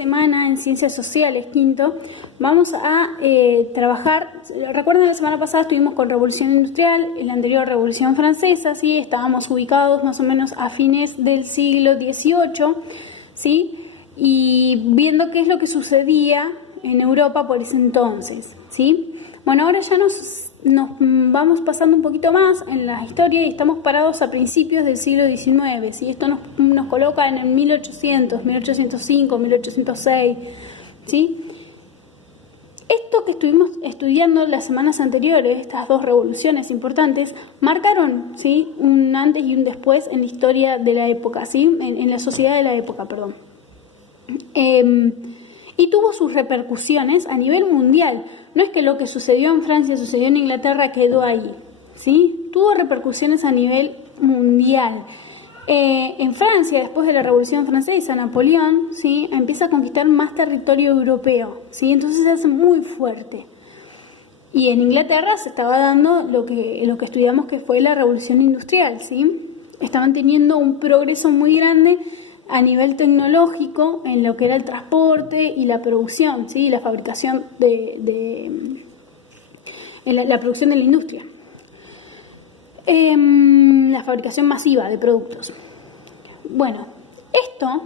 Semana en Ciencias Sociales, quinto, vamos a trabajar. Recuerden, la semana pasada estuvimos con Revolución Industrial, en la anterior Revolución Francesa, ¿sí? Estábamos ubicados más o menos a fines del siglo XVIII, ¿sí? Y viendo qué es lo que sucedía en Europa por ese entonces, ¿sí? Bueno, ahora ya nos vamos pasando un poquito más en la historia y estamos parados a principios del siglo XIX, ¿sí? Esto nos coloca en el 1800, 1805, 1806, ¿sí? Esto que estuvimos estudiando las semanas anteriores, estas dos revoluciones importantes, marcaron, ¿sí?, un antes y un después en la historia de la época, ¿sí?, en la sociedad de la época, perdón. Y tuvo sus repercusiones a nivel mundial. No es que lo que sucedió en Francia, sucedió en Inglaterra, quedó ahí, ¿sí? Tuvo repercusiones a nivel mundial. En Francia, después de la Revolución Francesa, Napoleón, ¿sí?, empieza a conquistar más territorio europeo, ¿sí? Entonces se hace muy fuerte. Y en Inglaterra se estaba dando lo que estudiamos, que fue la Revolución Industrial, ¿sí? Estaban teniendo un progreso muy grande a nivel tecnológico en lo que era el transporte y la producción, ¿sí? La fabricación la producción de la industria. La fabricación masiva de productos. Bueno, esto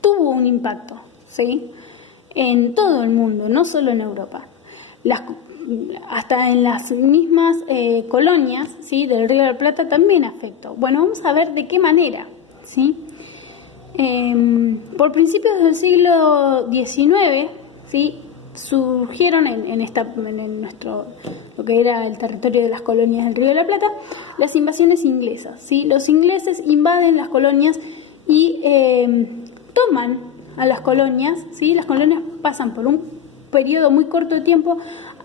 tuvo un impacto, ¿sí?, en todo el mundo, no solo en Europa. Hasta en las mismas colonias, ¿sí?, del Río de la Plata también afectó. Bueno, vamos a ver de qué manera, ¿sí? Por principios del siglo XIX, ¿sí?, surgieron en nuestro, lo que era el territorio de las colonias del Río de la Plata, las invasiones inglesas, ¿sí? Los ingleses invaden las colonias y toman a las colonias, ¿sí? Las colonias pasan por un periodo muy corto de tiempo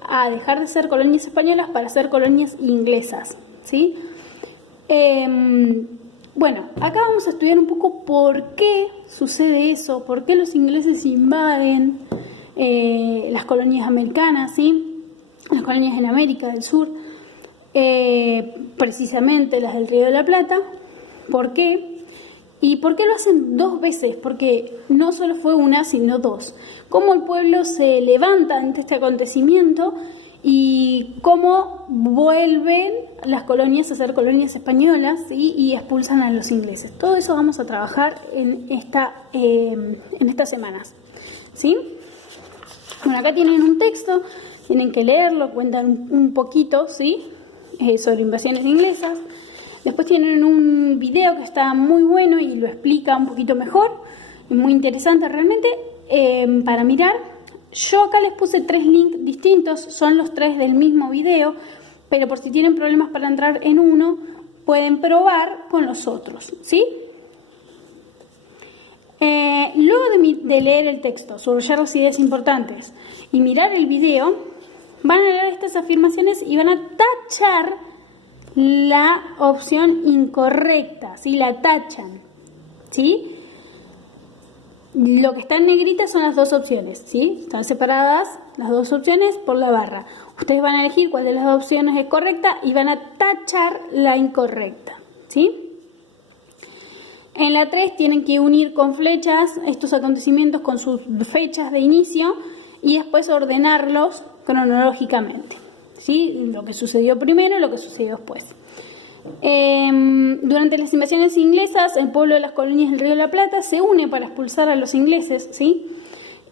a dejar de ser colonias españolas para ser colonias inglesas, ¿sí? Bueno, acá vamos a estudiar un poco por qué sucede eso, por qué los ingleses invaden las colonias americanas, ¿sí?, las colonias en América del Sur, precisamente las del Río de la Plata. ¿Por qué? ¿Y por qué lo hacen dos veces? Porque no solo fue una, sino dos. Cómo el pueblo se levanta ante este acontecimiento y cómo vuelven las colonias a ser colonias españolas, ¿sí?, y expulsan a los ingleses. Todo eso vamos a trabajar en estas semanas, ¿sí? Bueno, acá tienen un texto, tienen que leerlo, cuentan un poquito, ¿sí?, sobre invasiones inglesas. Después tienen un video que está muy bueno y lo explica un poquito mejor, es muy interesante realmente para mirar. Yo acá les puse 3 links distintos, son los 3 del mismo video, pero por si tienen problemas para entrar en uno, pueden probar con los otros, ¿sí? Luego de leer el texto, subrayar las ideas importantes y mirar el video, van a leer estas afirmaciones y van a tachar la opción incorrecta, ¿sí? La tachan, ¿sí? Lo que está en negrita son las dos opciones, ¿sí? Están separadas las dos opciones por la barra. Ustedes van a elegir cuál de las dos opciones es correcta y van a tachar la incorrecta, ¿sí? En la 3 tienen que unir con flechas estos acontecimientos con sus fechas de inicio y después ordenarlos cronológicamente, ¿sí? Lo que sucedió primero y lo que sucedió después. Durante las invasiones inglesas, el pueblo de las colonias del Río de la Plata se une para expulsar a los ingleses, ¿sí?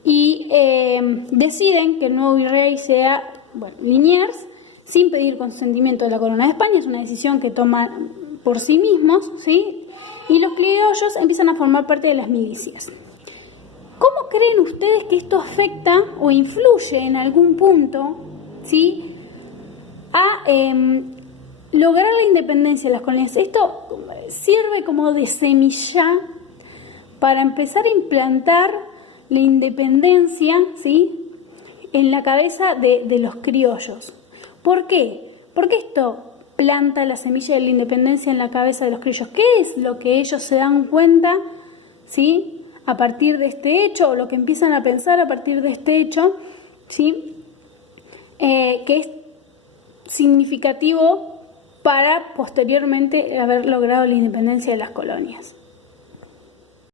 Y deciden que el nuevo virrey sea, bueno, Liniers, sin pedir consentimiento de la corona de España. Es una decisión que toman por sí mismos, ¿sí? Y los criollos empiezan a formar parte de las milicias. ¿Cómo creen ustedes que esto afecta o influye en algún punto, ¿sí?, a lograr la independencia de las colonias? Esto sirve como de semilla para empezar a implantar la independencia, ¿sí?, en la cabeza de los criollos. ¿Por qué? Porque esto planta la semilla de la independencia en la cabeza de los criollos. ¿Qué es lo que ellos se dan cuenta, ¿sí?, a partir de este hecho, o lo que empiezan a pensar a partir de este hecho, ¿sí?, que es significativo para posteriormente haber logrado la independencia de las colonias?